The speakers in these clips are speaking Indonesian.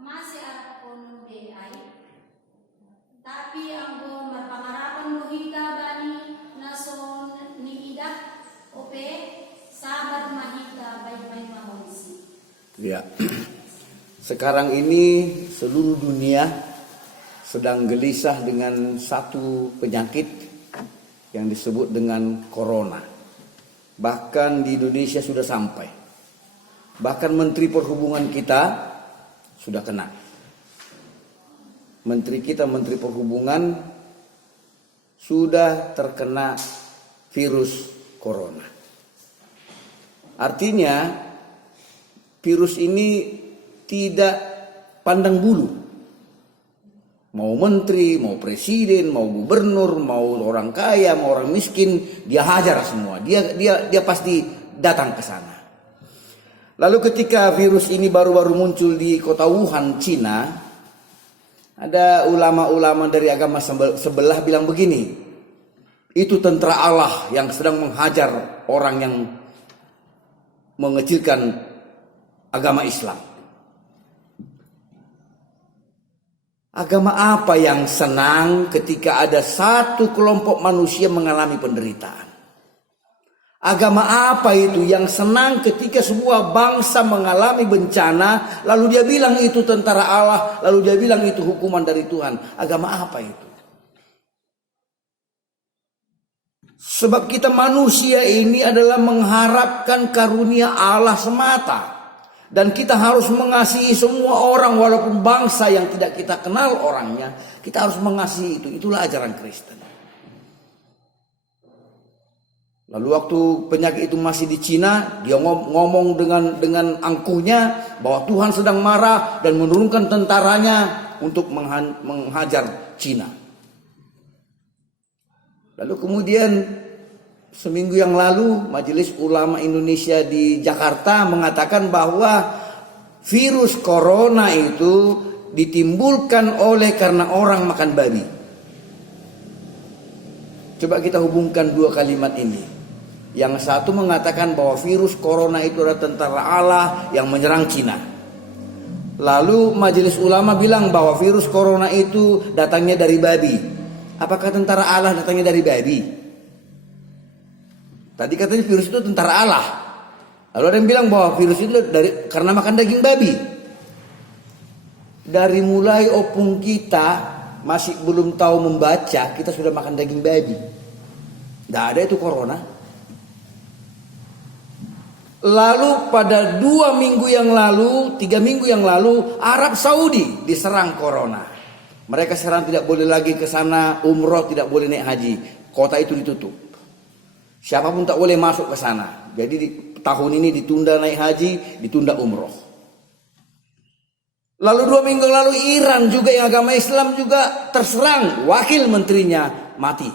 masih ada kono AI, tapi anggo marpangarapan mo hita bani nason ni idak ope sabar mahita baik-baik mahonsi. Ya. Sekarang ini seluruh dunia sedang gelisah dengan satu penyakit yang disebut dengan corona. Bahkan di Indonesia sudah sampai. Bahkan Menteri Perhubungan kita sudah kena. Menteri Perhubungan sudah terkena virus corona. Artinya virus ini tidak pandang bulu. Mau menteri, mau presiden, mau gubernur, mau orang kaya, mau orang miskin, dia hajar semua. Dia pasti datang ke sana. Lalu ketika virus ini baru-baru muncul di kota Wuhan, Cina, ada ulama-ulama dari agama sebelah bilang begini, itu tentara Allah yang sedang menghajar orang yang mengecilkan agama Islam. Agama apa yang senang ketika ada satu kelompok manusia mengalami penderitaan? Agama apa itu yang senang ketika sebuah bangsa mengalami bencana, lalu dia bilang itu tentara Allah, lalu dia bilang itu hukuman dari Tuhan? Agama apa itu? Sebab kita manusia ini adalah mengharapkan karunia Allah semata. Dan kita harus mengasihi semua orang walaupun bangsa yang tidak kita kenal orangnya. Kita harus mengasihi itu. Itulah ajaran Kristen. Lalu waktu penyakit itu masih di Cina, dia ngomong dengan angkuhnya bahwa Tuhan sedang marah dan menurunkan tentaranya untuk menghajar Cina. Lalu kemudian seminggu yang lalu Majelis Ulama Indonesia di Jakarta mengatakan bahwa virus corona itu ditimbulkan oleh karena orang makan babi. Coba kita hubungkan dua kalimat ini. Yang satu mengatakan bahwa virus corona itu adalah tentara Allah yang menyerang Cina. Lalu Majelis Ulama bilang bahwa virus corona itu datangnya dari babi. Apakah tentara Allah datangnya dari babi? Tadi katanya virus itu tentara Allah. Lalu ada yang bilang bahwa virus itu karena makan daging babi. Dari mulai opung kita masih belum tahu membaca, kita sudah makan daging babi. Tidak ada itu corona. Lalu pada 2 minggu yang lalu, 3 minggu yang lalu, Arab Saudi diserang corona. Mereka sekarang tidak boleh lagi ke sana umroh, tidak boleh naik haji. Kota itu ditutup. Siapapun tak boleh masuk ke sana. Jadi tahun ini ditunda naik haji, ditunda umroh. Lalu 2 minggu lalu Iran juga yang agama Islam juga terserang. Wakil menterinya mati.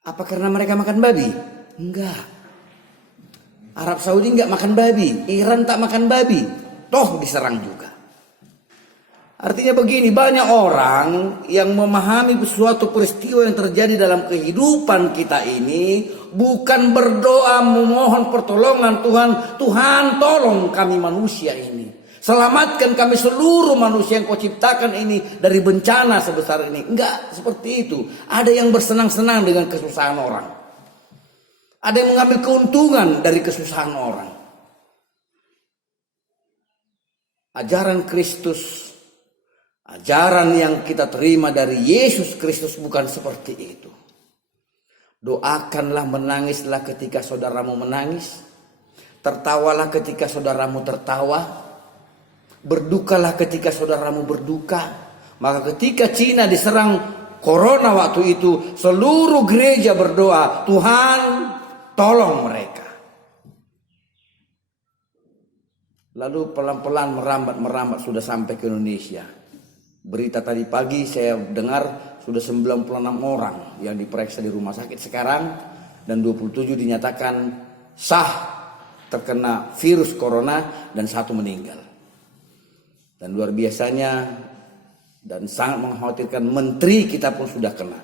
Apa karena mereka makan babi? Enggak. Arab Saudi enggak makan babi. Iran tak makan babi. Toh diserang juga. Artinya begini, banyak orang yang memahami suatu peristiwa yang terjadi dalam kehidupan kita ini bukan berdoa memohon pertolongan Tuhan. Tuhan tolong kami manusia ini. Selamatkan kami seluruh manusia yang kau ciptakan ini dari bencana sebesar ini. Enggak seperti itu. Ada yang bersenang-senang dengan kesusahan orang. Ada yang mengambil keuntungan dari kesusahan orang. Ajaran Kristus, ajaran yang kita terima dari Yesus Kristus bukan seperti itu. Doakanlah, menangislah ketika saudaramu menangis. Tertawalah ketika saudaramu tertawa. Berdukalah ketika saudaramu berduka. Maka ketika Cina diserang corona waktu itu, seluruh gereja berdoa, Tuhan tolong mereka. Lalu pelan-pelan merambat sudah sampai ke Indonesia. Berita tadi pagi saya dengar sudah 96 orang yang diperiksa di rumah sakit sekarang. Dan 27 dinyatakan sah terkena virus corona dan 1 meninggal. Dan luar biasanya dan sangat mengkhawatirkan, menteri kita pun sudah kena.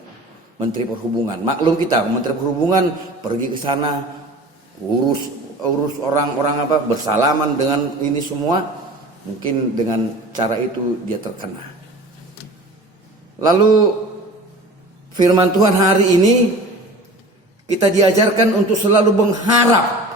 Menteri Perhubungan. Maklum kita, Menteri Perhubungan pergi ke sana urus orang-orang bersalaman dengan ini semua. Mungkin dengan cara itu dia terkena. Lalu firman Tuhan hari ini kita diajarkan untuk selalu mengharap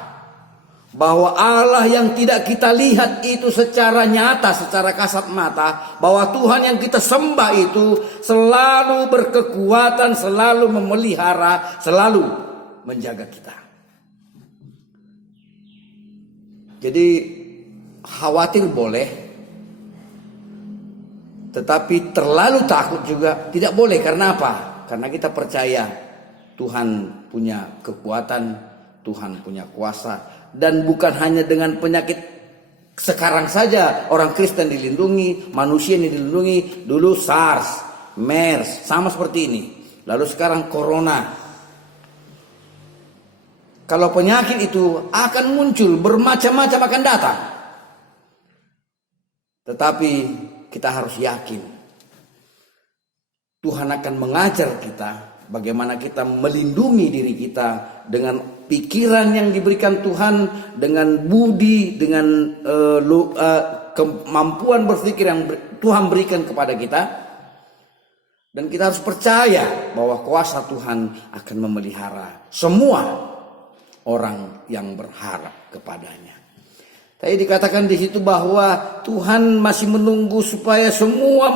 bahwa Allah yang tidak kita lihat itu secara nyata, secara kasat mata, bahwa Tuhan yang kita sembah itu selalu berkekuatan, selalu memelihara, selalu menjaga kita. Jadi khawatir boleh, tetapi terlalu takut juga tidak boleh. Karena apa? Karena kita percaya Tuhan punya kekuatan, Tuhan punya kuasa. Dan bukan hanya dengan penyakit sekarang saja orang Kristen dilindungi, manusia ini dilindungi. Dulu SARS, MERS, sama seperti ini. Lalu sekarang Corona. Kalau penyakit itu akan muncul, bermacam-macam akan datang. Tetapi kita harus yakin Tuhan akan mengajar kita bagaimana kita melindungi diri kita dengan pikiran yang diberikan Tuhan, dengan budi, dengan kemampuan berpikir yang Tuhan berikan kepada kita. Dan kita harus percaya bahwa kuasa Tuhan akan memelihara semua orang yang berharap kepadanya. Tadi dikatakan di situ bahwa Tuhan masih menunggu supaya semua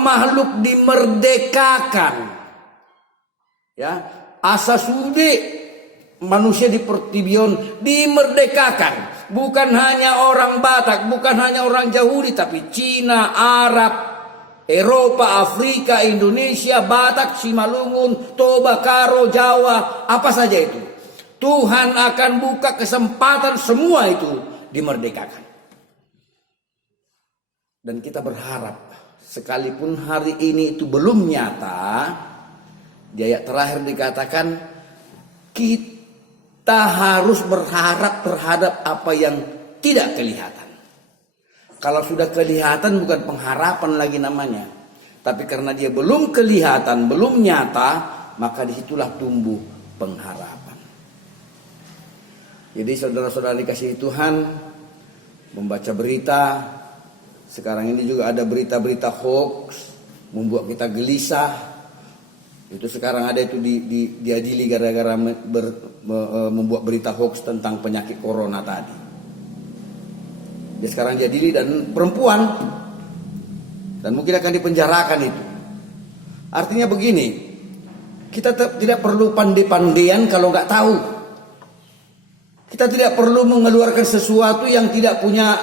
makhluk dimerdekakan. Ya, asa sudi manusia di Pertibion dimerdekakan. Bukan hanya orang Batak, bukan hanya orang Yahudi, tapi Cina, Arab, Eropa, Afrika, Indonesia, Batak, Simalungun, Toba, Karo, Jawa, apa saja itu. Tuhan akan buka kesempatan semua itu dimerdekakan. Dan kita berharap, sekalipun hari ini itu belum nyata, di ayat terakhir dikatakan kita harus berharap terhadap apa yang tidak kelihatan. Kalau sudah kelihatan bukan pengharapan lagi namanya. Tapi karena dia belum kelihatan, belum nyata, maka disitulah tumbuh pengharapan. Jadi saudara-saudara dikasihi Tuhan, membaca berita, sekarang ini juga ada berita-berita hoax, membuat kita gelisah. Itu sekarang ada itu diadili gara-gara membuat berita hoax tentang penyakit corona tadi. Dia sekarang diadili dan perempuan. Dan mungkin akan dipenjarakan itu. Artinya begini, kita tidak perlu pandai-pandaian kalau nggak tahu. Kita tidak perlu mengeluarkan sesuatu yang tidak punya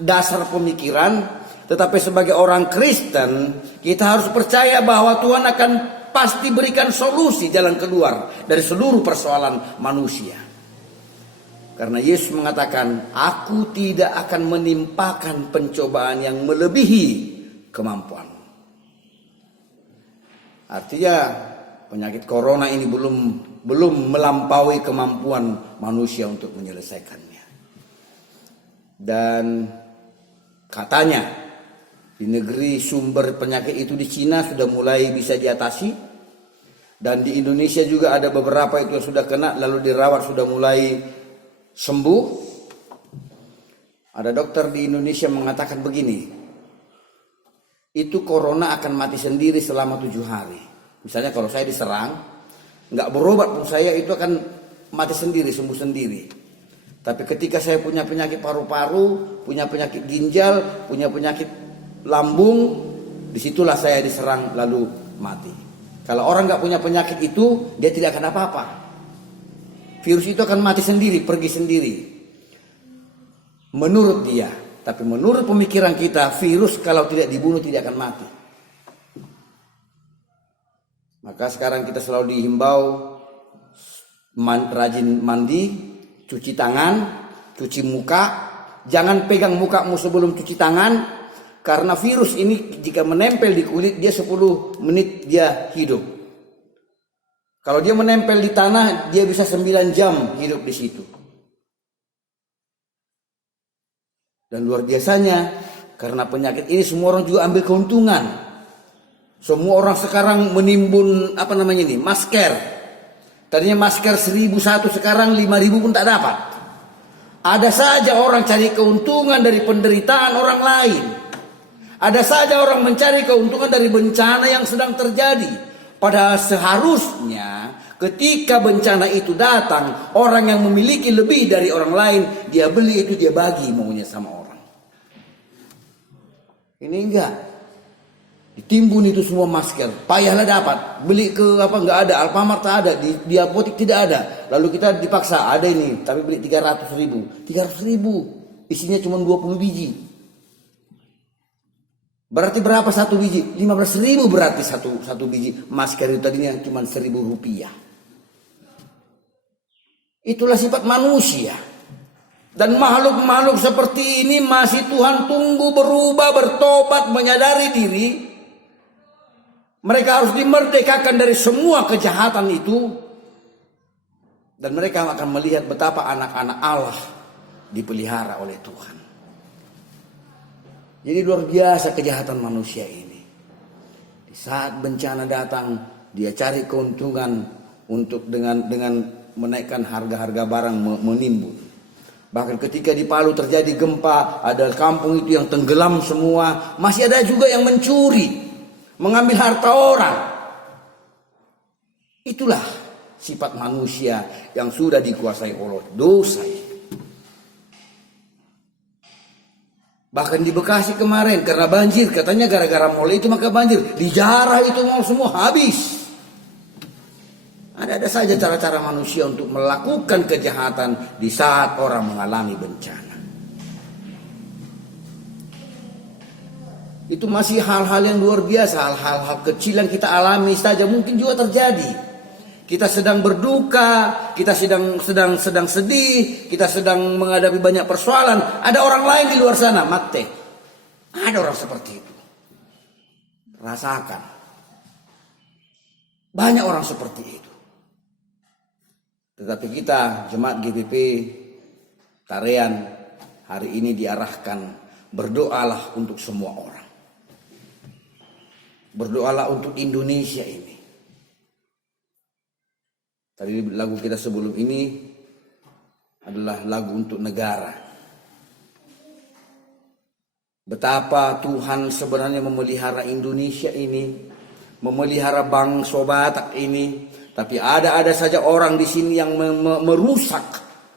dasar pemikiran. Tetapi sebagai orang Kristen, kita harus percaya bahwa Tuhan akan pasti berikan solusi jalan keluar dari seluruh persoalan manusia. Karena Yesus mengatakan, aku tidak akan menimpakan pencobaan yang melebihi kemampuan. Artinya penyakit corona ini belum melampaui kemampuan manusia untuk menyelesaikannya. Dan katanya di negeri sumber penyakit itu di Cina sudah mulai bisa diatasi. Dan di Indonesia juga ada beberapa itu yang sudah kena lalu dirawat sudah mulai sembuh. Ada dokter di Indonesia mengatakan begini, itu corona akan mati sendiri selama 7 hari. Misalnya kalau saya diserang, nggak berobat pun saya itu akan mati sendiri, sembuh sendiri. Tapi ketika saya punya penyakit paru-paru, punya penyakit ginjal, punya penyakit lambung, disitulah saya diserang lalu mati. Kalau orang nggak punya penyakit itu, dia tidak akan apa-apa. Virus itu akan mati sendiri, pergi sendiri. Menurut dia. Tapi menurut pemikiran kita, virus kalau tidak dibunuh tidak akan mati. Maka sekarang kita selalu dihimbau rajin mandi, cuci tangan, cuci muka. Jangan pegang mukamu sebelum cuci tangan. Karena virus ini jika menempel di kulit, dia 10 menit dia hidup. Kalau dia menempel di tanah, dia bisa 9 jam hidup di situ. Dan luar biasanya, karena penyakit ini semua orang juga ambil keuntungan. Semua orang sekarang menimbun masker. Tadinya masker 1.001 sekarang 5.000 pun tak dapat. Ada saja orang cari keuntungan dari penderitaan orang lain. Ada saja orang mencari keuntungan dari bencana yang sedang terjadi. Padahal seharusnya ketika bencana itu datang, orang yang memiliki lebih dari orang lain, dia beli itu, dia bagi maunya sama orang. Ini enggak. Ditimbun itu semua masker, payahlah dapat. Beli ke apa, enggak ada, Alfamart tak ada, di apotek tidak ada. Lalu kita dipaksa, ada ini, tapi beli 300.000. 300.000, isinya cuma 20 biji. Berarti berapa satu biji? 15.000 berarti satu biji masker itu tadinya cuma 1.000 rupiah. Itulah sifat manusia. Dan makhluk-makhluk seperti ini masih Tuhan tunggu berubah, bertobat, menyadari diri. Mereka harus dimerdekakan dari semua kejahatan itu. Dan mereka akan melihat betapa anak-anak Allah dipelihara oleh Tuhan. Jadi luar biasa kejahatan manusia ini. Di saat bencana datang, dia cari keuntungan untuk dengan menaikkan harga-harga barang, menimbun. Bahkan ketika di Palu terjadi gempa, ada kampung itu yang tenggelam semua, masih ada juga yang mencuri, mengambil harta orang. Itulah sifat manusia yang sudah dikuasai oleh dosa. Bahkan di Bekasi kemarin karena banjir, katanya gara-gara mall itu maka banjir, dijarah itu mall semua habis. Ada saja cara-cara manusia untuk melakukan kejahatan di saat orang mengalami bencana. Itu masih hal-hal yang luar biasa, hal-hal kecil yang kita alami saja mungkin juga terjadi. Kita sedang berduka, kita sedang sedih, kita sedang menghadapi banyak persoalan. Ada orang lain di luar sana, mate. Ada orang seperti itu. Rasakan. Banyak orang seperti itu. Tetapi kita jemaat GPP Tarean hari ini diarahkan berdoalah untuk semua orang. Berdoalah untuk Indonesia ini. Tadi lagu kita sebelum ini adalah lagu untuk negara. Betapa Tuhan sebenarnya memelihara Indonesia ini, memelihara bangsa Batak ini. Tapi ada saja orang di sini yang merusak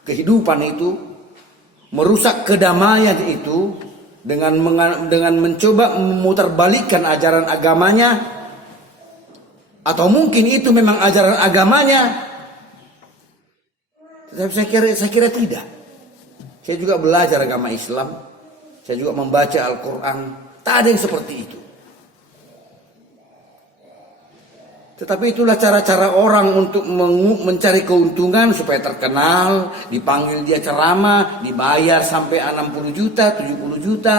kehidupan itu, merusak kedamaian itu dengan mencoba memutarbalikkan ajaran agamanya, atau mungkin itu memang ajaran agamanya. Tapi saya kira tidak. Saya juga belajar agama Islam, saya juga membaca Al-Quran, tak ada yang seperti itu. Tetapi itulah cara-cara orang untuk mencari keuntungan supaya terkenal, dipanggil dia ceramah, dibayar sampai 60 juta, 70 juta.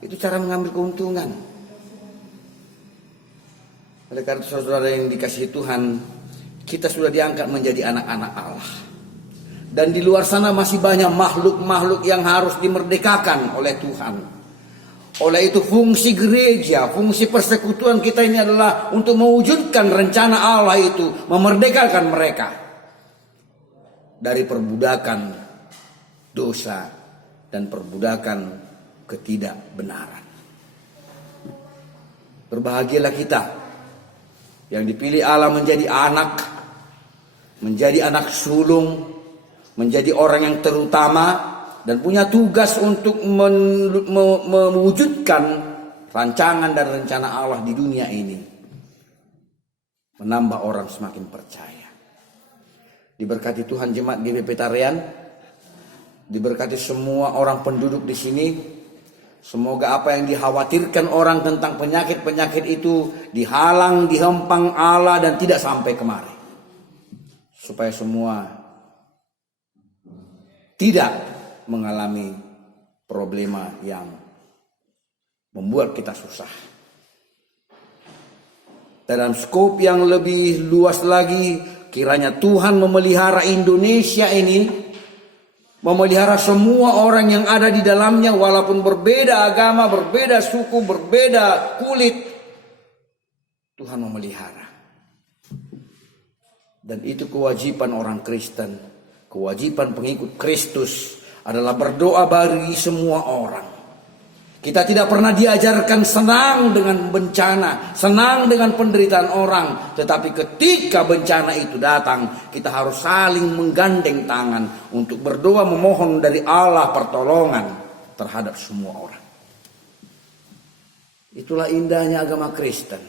Itu cara mengambil keuntungan. Oleh karena itu saudara yang dikasihi Tuhan, kita sudah diangkat menjadi anak-anak Allah. Dan di luar sana masih banyak makhluk-makhluk yang harus dimerdekakan oleh Tuhan. Oleh itu fungsi gereja, fungsi persekutuan kita ini adalah untuk mewujudkan rencana Allah itu, memerdekakan mereka dari perbudakan dosa dan perbudakan ketidakbenaran. Berbahagialah kita yang dipilih Allah menjadi anak sulung, menjadi orang yang terutama, dan punya tugas untuk mewujudkan rancangan dan rencana Allah di dunia ini. Menambah orang semakin percaya. Diberkati Tuhan jemaat GPP Tarean, diberkati semua orang penduduk di sini. Semoga apa yang dikhawatirkan orang tentang penyakit-penyakit itu dihalang, dihempang Allah dan tidak sampai kemari. Supaya semua tidak mengalami problema yang membuat kita susah. Dalam skop yang lebih luas lagi, kiranya Tuhan memelihara Indonesia ini, memelihara semua orang yang ada di dalamnya, walaupun berbeda agama, berbeda suku, berbeda kulit. Tuhan memelihara. Dan itu kewajiban orang Kristen Kewajiban pengikut Kristus adalah berdoa bagi semua orang. Kita tidak pernah diajarkan senang dengan bencana, senang dengan penderitaan orang. Tetapi ketika bencana itu datang, kita harus saling menggandeng tangan untuk berdoa memohon dari Allah pertolongan terhadap semua orang. Itulah indahnya agama Kristen.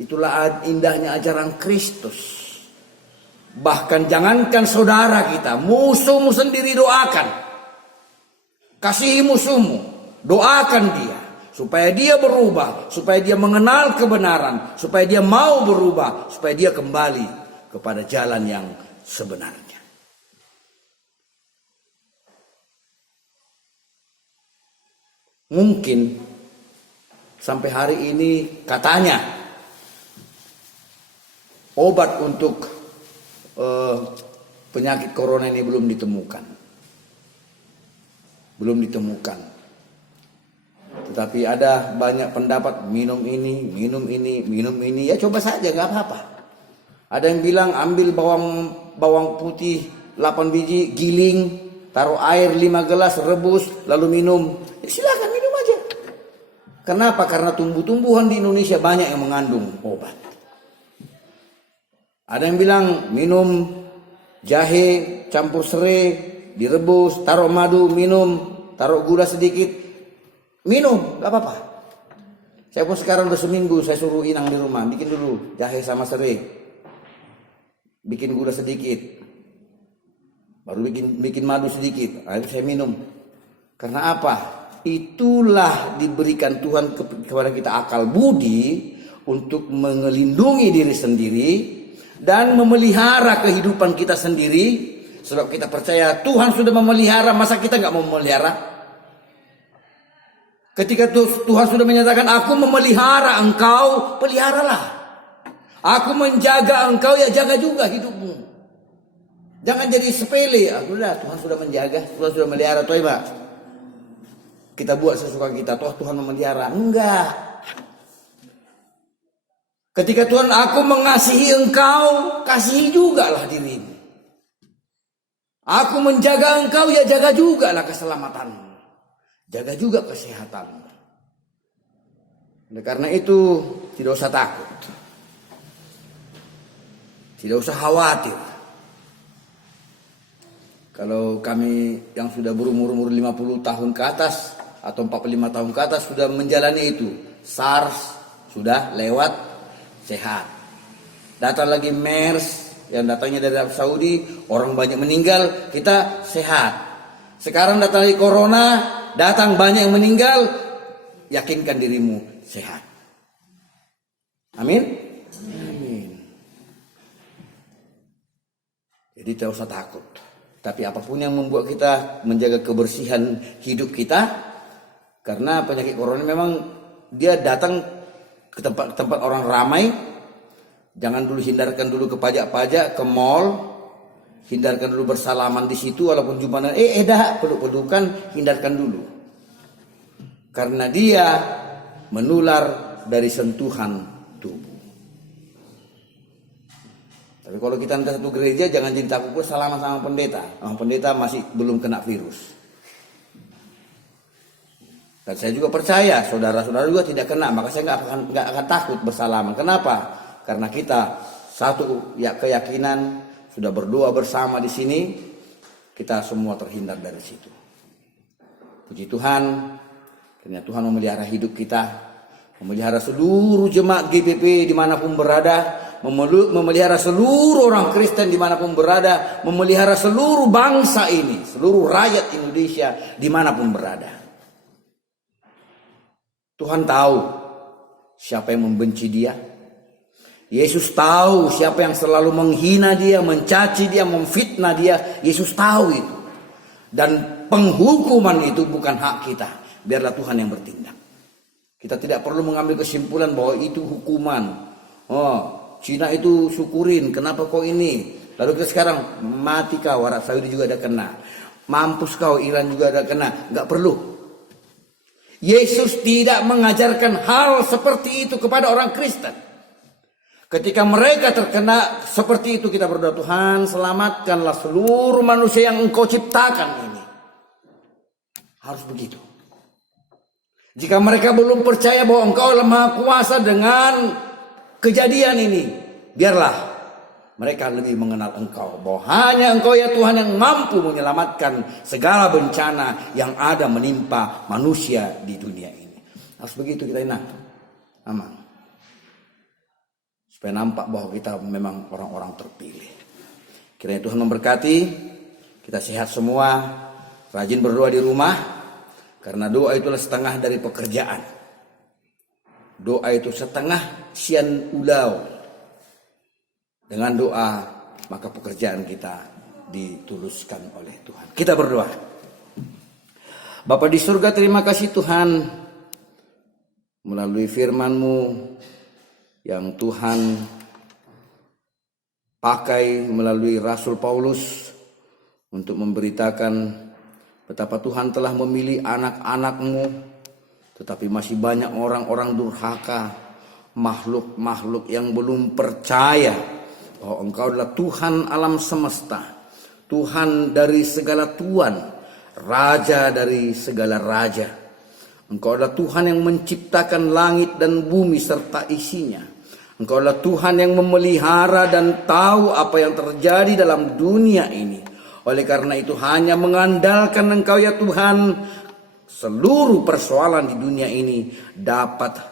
Itulah indahnya ajaran Kristus. Bahkan jangankan saudara kita, musuhmu sendiri doakan. Kasihi musuhmu. Doakan dia supaya dia berubah, supaya dia mengenal kebenaran, supaya dia mau berubah, supaya dia kembali kepada jalan yang sebenarnya. Mungkin sampai hari ini katanya obat untuk penyakit corona ini belum ditemukan. Belum ditemukan. Tetapi ada banyak pendapat minum ini, ya coba saja nggak apa-apa. Ada yang bilang ambil bawang putih 8 biji, giling, taruh air 5 gelas, rebus, lalu minum. Ya silakan minum aja. Kenapa? Karena tumbuh-tumbuhan di Indonesia banyak yang mengandung obat. Ada yang bilang minum jahe campur serai, direbus, taruh madu, minum, taruh gula sedikit. Minum, gak apa-apa. Saya pun sekarang udah seminggu saya suruh Inang di rumah, bikin dulu jahe sama serai, bikin gula sedikit, baru bikin madu sedikit. Nah, itu saya minum. Karena apa? Itulah diberikan Tuhan kepada kita akal budi untuk melindungi diri sendiri dan memelihara kehidupan kita sendiri. Sebab kita percaya Tuhan sudah memelihara, masa kita nggak mau memelihara? Ketika Tuhan sudah menyatakan, aku memelihara engkau, peliharalah. Aku menjaga engkau, ya jaga juga hidupmu. Jangan jadi sepele. Tuhan sudah menjaga, Tuhan sudah memelihara. Toiba, kita buat sesuka kita, Tuhan memelihara. Enggak. Ketika Tuhan, aku mengasihi engkau, kasihi juga lah dirimu. Aku menjaga engkau, ya jaga juga lah keselamatanmu. Jaga juga kesehatan. Oleh karena itu tidak usah takut. Tidak usah khawatir. Kalau kami yang sudah berumur 50 tahun ke atas atau 45 tahun ke atas sudah menjalani itu. SARS sudah lewat, sehat. Datang lagi MERS yang datangnya dari Arab Saudi, orang banyak meninggal, kita sehat. Sekarang datang lagi Corona, datang banyak yang meninggal, yakinkan dirimu sehat. Amin? Amin. Jadi tidak usah takut. Tapi apapun yang membuat kita menjaga kebersihan hidup kita, karena penyakit corona memang dia datang ke tempat orang ramai. Jangan dulu hindarkan dulu ke pajak-pajak, ke mall. Hindarkan dulu bersalaman di situ walaupun jumpa peluk-pelukan, hindarkan dulu. Karena dia menular dari sentuhan tubuh. Tapi kalau kita nanti satu gereja jangan jadi takut salaman sama pendeta. Pendeta masih belum kena virus. Dan saya juga percaya saudara-saudara juga tidak kena, maka saya nggak akan takut bersalaman. Kenapa? Karena kita satu keyakinan. Sudah berdoa bersama di sini, kita semua terhindar dari situ. Puji Tuhan, karena Tuhan memelihara hidup kita, memelihara seluruh jemaat GPP dimanapun berada, memelihara seluruh orang Kristen dimanapun berada, memelihara seluruh bangsa ini, seluruh rakyat Indonesia dimanapun berada. Tuhan tahu siapa yang membenci dia. Yesus tahu siapa yang selalu menghina dia, mencaci dia, memfitnah dia. Yesus tahu itu. Dan penghukuman itu bukan hak kita. Biarlah Tuhan yang bertindak. Kita tidak perlu mengambil kesimpulan bahwa itu hukuman. Cina itu syukurin, kenapa kau ini? Lalu kita sekarang, mati kau, Arab Saudi juga ada kena. Mampus kau, Iran juga ada kena. Enggak perlu. Yesus tidak mengajarkan hal seperti itu kepada orang Kristen. Ketika mereka terkena seperti itu, kita berdoa, Tuhan selamatkanlah seluruh manusia yang Engkau ciptakan ini. Harus begitu. Jika mereka belum percaya bahwa Engkau adalah Maha Kuasa dengan kejadian ini, biarlah mereka lebih mengenal Engkau. Bahwa hanya Engkau ya Tuhan yang mampu menyelamatkan segala bencana yang ada menimpa manusia di dunia ini. Harus begitu kita ingat. Aman. Supaya nampak bahwa kita memang orang-orang terpilih. Kiranya Tuhan memberkati. Kita sehat semua. Rajin berdoa di rumah. Karena doa itulah setengah dari pekerjaan. Doa itu setengah sian ulau. Dengan doa maka pekerjaan kita dituluskan oleh Tuhan. Kita berdoa. Bapa di surga, terima kasih Tuhan. Melalui firman-Mu yang Tuhan pakai melalui Rasul Paulus untuk memberitakan betapa Tuhan telah memilih anak-anak-Mu, tetapi masih banyak orang-orang durhaka, makhluk-makhluk yang belum percaya bahwa Engkau adalah Tuhan alam semesta, Tuhan dari segala Tuhan, Raja dari segala raja. Engkau adalah Tuhan yang menciptakan langit dan bumi serta isinya. Engkau adalah Tuhan yang memelihara dan tahu apa yang terjadi dalam dunia ini. Oleh karena itu hanya mengandalkan Engkau ya Tuhan, seluruh persoalan di dunia ini dapat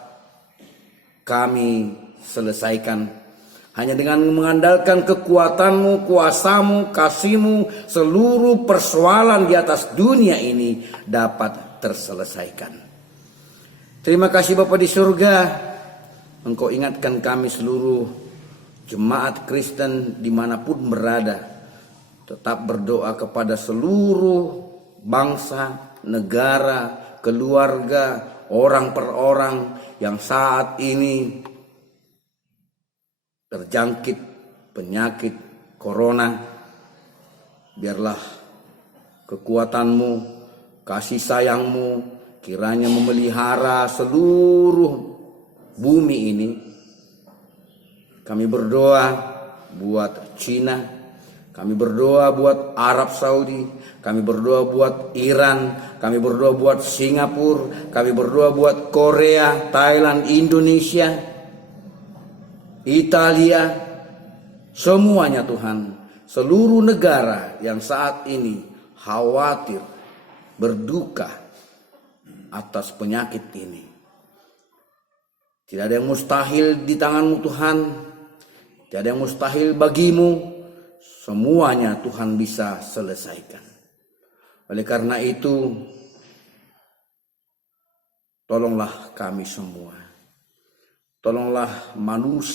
kami selesaikan. Hanya dengan mengandalkan kekuatan-Mu, kuasa-Mu, kasih-Mu, seluruh persoalan di atas dunia ini dapat terselesaikan. Terima kasih Bapa di surga. Engkau ingatkan kami seluruh jemaat Kristen dimanapun berada. Tetap berdoa kepada seluruh bangsa, negara, keluarga, orang per orang yang saat ini terjangkit penyakit corona. Biarlah kekuatan-Mu, kasih sayang-Mu kiranya memelihara seluruh bumi ini. Kami berdoa buat Cina, kami berdoa buat Arab Saudi, kami berdoa buat Iran, kami berdoa buat Singapura, kami berdoa buat Korea, Thailand, Indonesia, Italia, semuanya Tuhan, seluruh negara yang saat ini khawatir, berduka atas penyakit ini. Tidak ada yang mustahil di tangan-Mu Tuhan. Tidak ada yang mustahil bagi-Mu. Semuanya Tuhan bisa selesaikan. Oleh karena itu, tolonglah kami semua. Tolonglah manusia